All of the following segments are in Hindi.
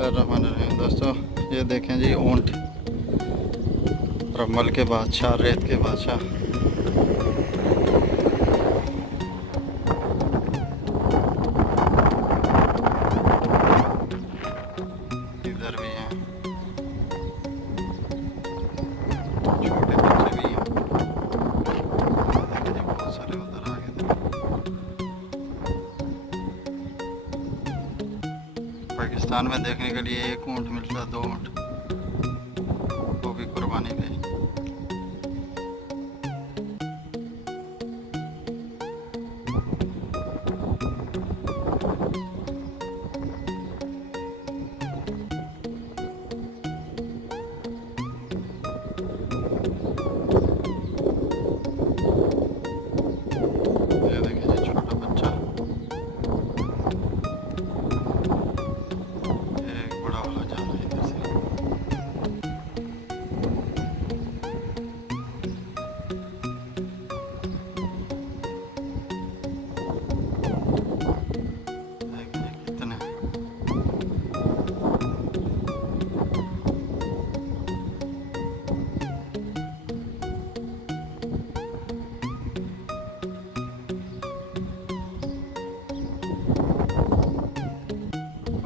बिस्मिल्लाहिर्रहमानिर्रहीम। दोस्तों ये देखें जी, ऊंट रमल के बादशाह, रेत के बादशाह। इधर भी हैं, छोटे बच्चे भी हैं। देखें जी, बहुत सारे उधर आगे थे। पाकिस्तान में देखने के लिए एक ऊंट मिलता, 2 ऊंट, वो भी कुर्बानी पे। ये देखें जी, छोटा बच्चा, एक बड़ा वाला जा रहा है इधर से। देखें जी कितने।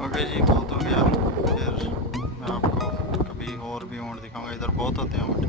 ओके जी, बहुत हो गया। फिर मैं आपको कभी और भी ऊँट दिखाऊंगा। इधर बहुत होते हैं ऊँट।